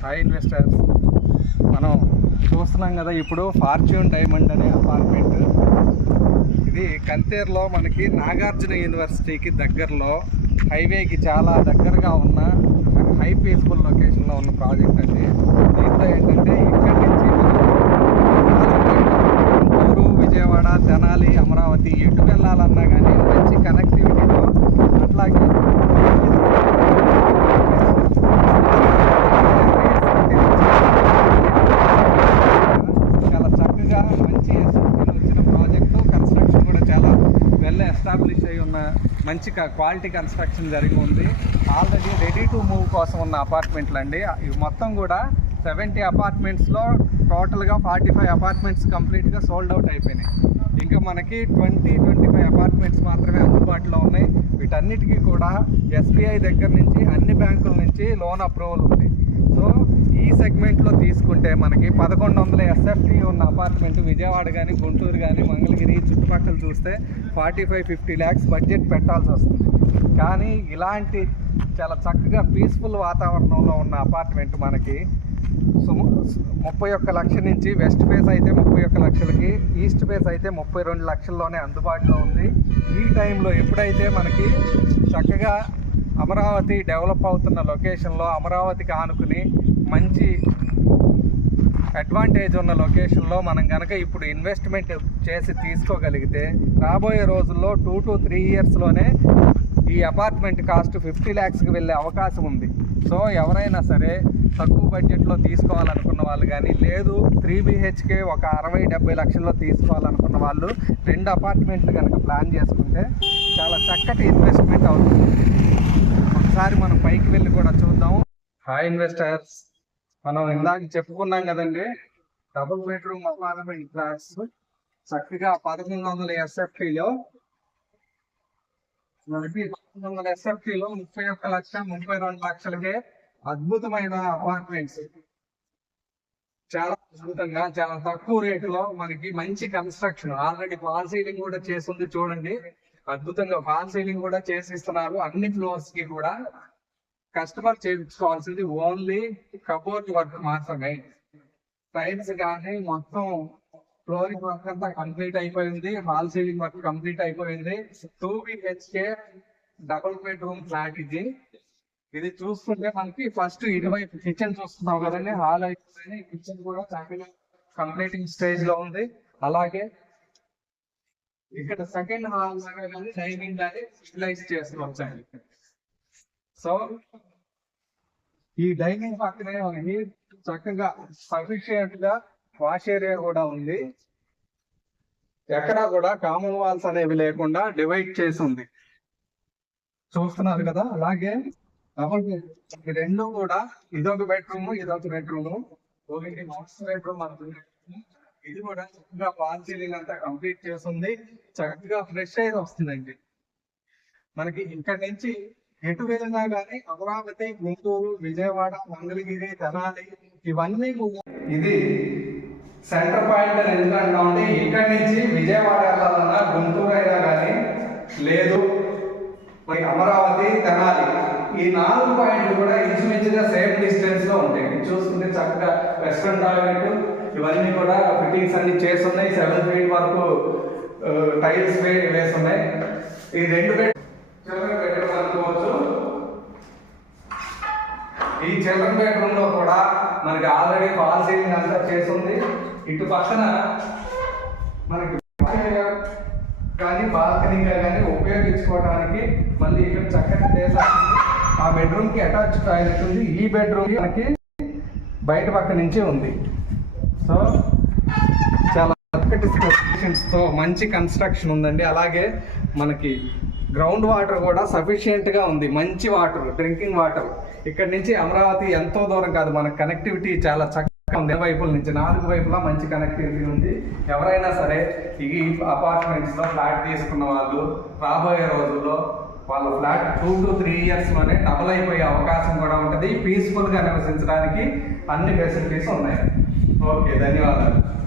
hi investors మనం చూస్తున్నాం కదా ఇప్పుడు ఫార్చ్యూన్ డైమండ్ అనే అపార్ట్మెంట్ ఇది కంతేర్లో మనకి నాగార్జున యూనివర్సిటీకి దగ్గరలో హైవేకి చాలా దగ్గరగా ఉన్న మంచి క్వాలిటీ కన్స్ట్రక్షన్ జరిగి ఉంది ఆల్రెడీ రెడీ టు మూవ్ కోసం ఉన్న అపార్ట్మెంట్లు అండి ఇవి మొత్తం కూడా సెవెంటీ అపార్ట్మెంట్స్లో టోటల్గా ఫార్టీ ఫైవ్ అపార్ట్మెంట్స్ కంప్లీట్గా సోల్డ్ అవుట్ అయిపోయినాయి ఇంకా మనకి ట్వంటీ ట్వంటీ ఫైవ్ అపార్ట్మెంట్స్ మాత్రమే అందుబాటులో ఉన్నాయి వీటన్నిటికీ కూడా ఎస్బీఐ దగ్గర నుంచి అన్ని బ్యాంకుల నుంచి లోన్ అప్రూవల్ ఉంది సో ఈ సెగ్మెంట్లో తీసుకుంటే మనకి పదకొండు వందల ఎస్ఎఫ్టీ ఉన్న అపార్ట్మెంట్ విజయవాడ కానీ గుంటూరు కానీ మంగళగిరి చుట్టుపక్కల చూస్తే forty five fifty lakhs budget పెట్టాల్సి వస్తుంది కానీ ఇలాంటి చాలా చక్కగా పీస్ఫుల్ వాతావరణంలో ఉన్న అపార్ట్మెంట్ మనకి సుము ముప్పై ఒక్క లక్ష నుంచి వెస్ట్ ఫేస్ అయితే ముప్పై ఒక్క లక్షలకి ఈస్ట్ ఫేస్ అయితే ముప్పై రెండు లక్షల్లోనే అందుబాటులో ఉంది ఈ టైంలో ఎప్పుడైతే మనకి చక్కగా అమరావతి డెవలప్ అవుతున్న లొకేషన్లో అమరావతికి ఆనుకుని మంచి అడ్వాంటేజ్ ఉన్న లొకేషన్లో మనం కనుక ఇప్పుడు ఇన్వెస్ట్మెంట్ చేసి తీసుకోగలిగితే రాబోయే రోజుల్లో టూ టు త్రీ ఇయర్స్లోనే ఈ అపార్ట్మెంట్ కాస్ట్ ఫిఫ్టీ ల్యాక్స్కి వెళ్ళే అవకాశం ఉంది సో ఎవరైనా సరే తక్కువ బడ్జెట్లో తీసుకోవాలనుకున్న వాళ్ళు కానీ లేదు త్రీ బీహెచ్కే ఒక అరవై డెబ్బై లక్షల్లో తీసుకోవాలనుకున్న వాళ్ళు రెండు అపార్ట్మెంట్లు కనుక ప్లాన్ చేసుకుంటే చాలా చక్కటి ఇన్వెస్ట్మెంట్ అవుతుంది ఒకసారి మనం పైకి వెళ్ళి కూడా చూద్దాం హాయ్ ఇన్వెస్టర్స్ మనం ఇందాక చెప్పుకున్నాం కదండి డబుల్ బెడ్రూమ్ అపార్ట్మెంట్ ఫ్లాట్స్ చక్కగా పదకొండు వందల ఎస్ఎఫ్టీలో పంతొమ్మిది వందల ఎస్ఎఫ్టీలో ముప్పై ఒక్క లక్ష ముప్పై రెండు లక్షలకే అద్భుతమైన అపార్ట్మెంట్స్ చాలా అద్భుతంగా చాలా తక్కువ రేటులో మనకి మంచి కన్స్ట్రక్షన్ ఆల్రెడీ సీలింగ్ కూడా చేసింది చూడండి అద్భుతంగా ఫాల్ సీలింగ్ కూడా చేసిస్తున్నారు అన్ని ఫ్లోర్స్ కి కూడా కస్టమర్ చేయించుకోవాల్సింది ఓన్లీ కబోర్డ్ వర్క్ మాత్రమే టైల్స్ కానీ మొత్తం ఫ్లోరింగ్ వర్క్ అంతా కంప్లీట్ అయిపోయింది హాల్ సీలింగ్ వర్క్ కంప్లీట్ అయిపోయింది two BHK double bedroom flat ఇది ఇది చూస్తుంటే మనకి ఫస్ట్ ఇటువైపు కిచెన్ చూస్తున్నాం కదండి హాల్ అయిపోయింది కిచెన్ కూడా కంప్లీటింగ్ స్టేజ్ లో ఉంది అలాగే ఇక్కడ సెకండ్ హాల్ లాగా కానీ డైనింగ్ కానీ యూటిలైజ్ చేస్తున్నాం సార్ సో ఈ డైనింగ్ పక్కనే చక్కగా సఫిషియంట్ గా వాష్ ఏరియా కూడా ఉంది ఎక్కడా కూడా కామన్ వాల్స్ అనేవి లేకుండా డివైడ్ చేసి ఉంది చూస్తున్నారు కదా అలాగే రెండు కూడా ఇదొక బెడ్రూమ్ ఇదొక బెడ్రూమ్ బెడ్రూమ్ అనుకుంటున్నాం ఇది కూడా చక్కగా పాల్ సీలింగ్ అంతా కంప్లీట్ చేస్తుంది చక్కగా ఫ్రెష్ అయితే వస్తుందండి మనకి ఇక్కడ నుంచి ఎటు వెళ్ళినా కానీ అమరావతి గుంటూరు విజయవాడ మంగళగిరి తెనాలి ఇవన్నీ ఇది సెంటర్ పాయింట్ అని ఎందుకు ఉంది ఇక్కడి నుంచి విజయవాడ వెళ్ళాలన్నా గుంటూరు అయినా కానీ లేదు అమరావతి తెనాలి ఈ నాలుగు పాయింట్లు కూడా ఇంచుమించుగా సేఫ్ డిస్టెన్స్ లో ఉంటాయి చూసుకుంటే చక్కగా వెస్ట్రన్ టాయిలెట్ ఇవన్నీ కూడా ఫిట్టింగ్స్ అన్ని చేస్తున్నాయి సెవెన్ ఫీట్ వరకు టైల్స్ వేస్తున్నాయి ఈ రెండు బెడ్ చిల్డ్రన్ బెడ్రూమ్ అనుకోవచ్చు ఈ చిల్డ్రన్ బెడ్రూమ్ లో కూడా మనకి ఆల్రెడీ ఫాల్ సీలింగ్ అంతా చేస్తుంది ఇటు పక్కన మనకి కానీ బాల్కనీగా కానీ ఉపయోగించుకోవడానికి మళ్ళీ ఇక్కడ చక్కటి ప్లేస్ ఆ బెడ్రూమ్ కి అటాచ్ టాయిలెట్ ఉంది ఈ బెడ్రూమ్ మనకి బయట పక్క నుంచి ఉంది సో చాలా చక్కటి స్పెసిఫికేషన్స్తో మంచి కన్స్ట్రక్షన్ ఉందండి అలాగే మనకి గ్రౌండ్ వాటర్ కూడా సఫిషియెంట్గా ఉంది మంచి వాటర్ డ్రింకింగ్ వాటర్ ఇక్కడ నుంచి అమరావతి ఎంతో దూరం కాదు మన కనెక్టివిటీ చాలా చక్క ఉంది వైపుల నుంచి నాలుగు వైపులా మంచి కనెక్టివిటీ ఉంది ఎవరైనా సరే ఈ అపార్ట్మెంట్స్లో ఫ్లాట్ తీసుకున్న వాళ్ళు రాబోయే రోజుల్లో వాళ్ళ ఫ్లాట్ టూ టు త్రీ ఇయర్స్లోనే డబుల్ అయిపోయే అవకాశం కూడా ఉంటుంది పీస్ఫుల్గా నివసించడానికి అన్ని ఫెసిలిటీస్ ఉన్నాయి ఓకే ధన్యవాదాలు